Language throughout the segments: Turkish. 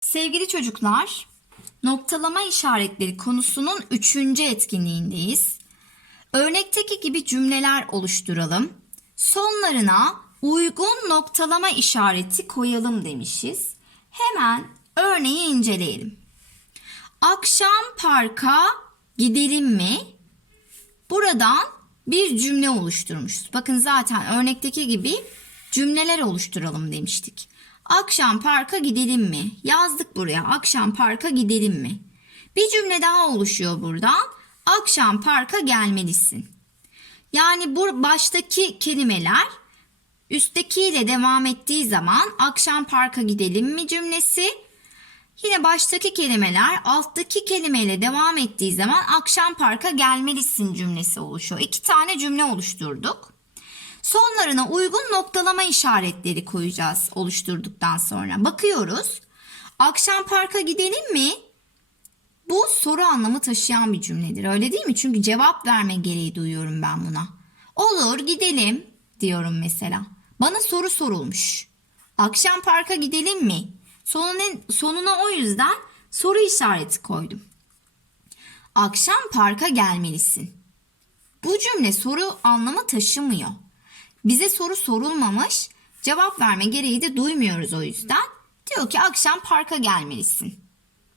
Sevgili çocuklar, noktalama işaretleri konusunun üçüncü etkinliğindeyiz. Örnekteki gibi cümleler oluşturalım. Sonlarına uygun noktalama işareti koyalım demişiz. Hemen örneği inceleyelim. Akşam parka gidelim mi? Buradan bir cümle oluşturmuşuz. Bakın zaten örnekteki gibi cümleler oluşturalım demiştik. Akşam parka gidelim mi? Yazdık buraya. Akşam parka gidelim mi? Bir cümle daha oluşuyor buradan. Akşam parka gelmelisin. Yani bu baştaki kelimeler üsttekiyle devam ettiği zaman akşam parka gidelim mi cümlesi Yine baştaki kelimeler alttaki kelimeyle devam ettiği zaman akşam parka gelmelisin cümlesi oluşuyor. İki tane cümle oluşturduk. Sonlarına uygun noktalama işaretleri koyacağız oluşturduktan sonra. Bakıyoruz. Akşam parka gidelim mi? Bu soru anlamı taşıyan bir cümledir. Öyle değil mi? Çünkü cevap verme gereği duyuyorum ben buna. Olur gidelim diyorum mesela. Bana soru sorulmuş. Akşam parka gidelim mi? Sonuna, sonuna o yüzden soru işareti koydum. Akşam parka gelmelisin. Bu cümle soru anlamı taşımıyor. Bize soru sorulmamış, cevap verme gereği de duymuyoruz o yüzden. Diyor ki akşam parka gelmelisin.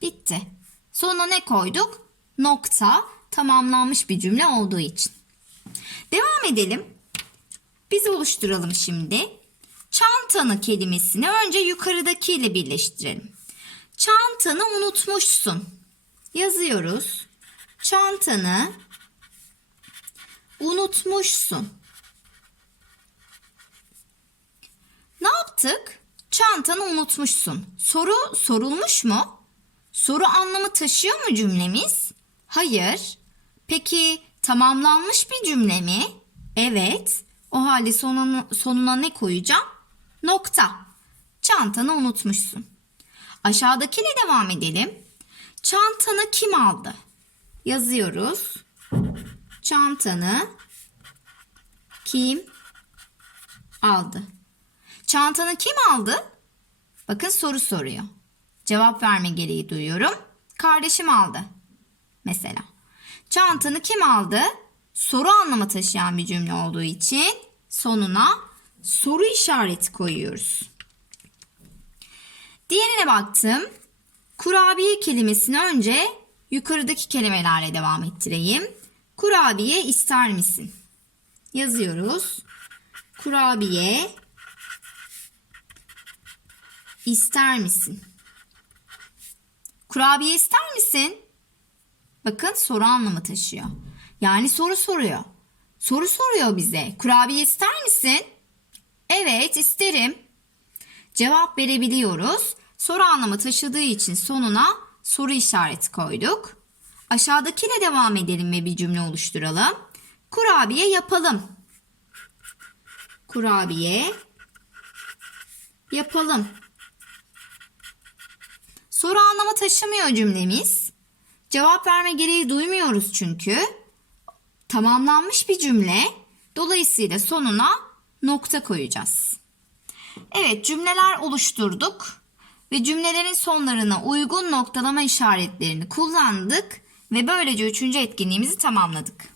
Bitti. Sonuna ne koyduk? Nokta tamamlanmış bir cümle olduğu için. Devam edelim. Biz oluşturalım şimdi. Çantanı kelimesini önce yukarıdakiyle birleştirelim. Çantanı unutmuşsun. Yazıyoruz. Çantanı unutmuşsun. Ne yaptık? Çantanı unutmuşsun. Soru sorulmuş mu? Soru anlamı taşıyor mu cümlemiz? Hayır. Peki tamamlanmış bir cümle mi? Evet. O halde sonuna, sonuna ne koyacağım? Nokta. Çantanı unutmuşsun. Aşağıdakiyle devam edelim. Çantanı kim aldı? Yazıyoruz. Çantanı kim aldı? Çantanı kim aldı? Bakın soru soruyor. Cevap verme gereği duyuyorum. Kardeşim aldı. Mesela. Çantanı kim aldı? Soru anlamı taşıyan bir cümle olduğu için sonuna soru işareti koyuyoruz. Diğerine baktım. Kurabiye kelimesini önce yukarıdaki kelimelerle devam ettireyim. Kurabiye ister misin? Yazıyoruz. Kurabiye ister misin? Kurabiye ister misin? Bakın soru anlamı taşıyor. Yani soru soruyor. Soru soruyor bize. Kurabiye ister misin? Evet isterim. Cevap verebiliyoruz. Soru anlamı taşıdığı için sonuna soru işareti koyduk. Aşağıdakiyle devam edelim ve bir cümle oluşturalım. Kurabiye yapalım. Kurabiye yapalım. Soru anlamı taşımıyor cümlemiz. Cevap verme gereği duymuyoruz çünkü. Tamamlanmış bir cümle. Dolayısıyla sonuna nokta koyacağız. Evet cümleler oluşturduk ve cümlelerin sonlarına uygun noktalama işaretlerini kullandık ve böylece üçüncü etkinliğimizi tamamladık.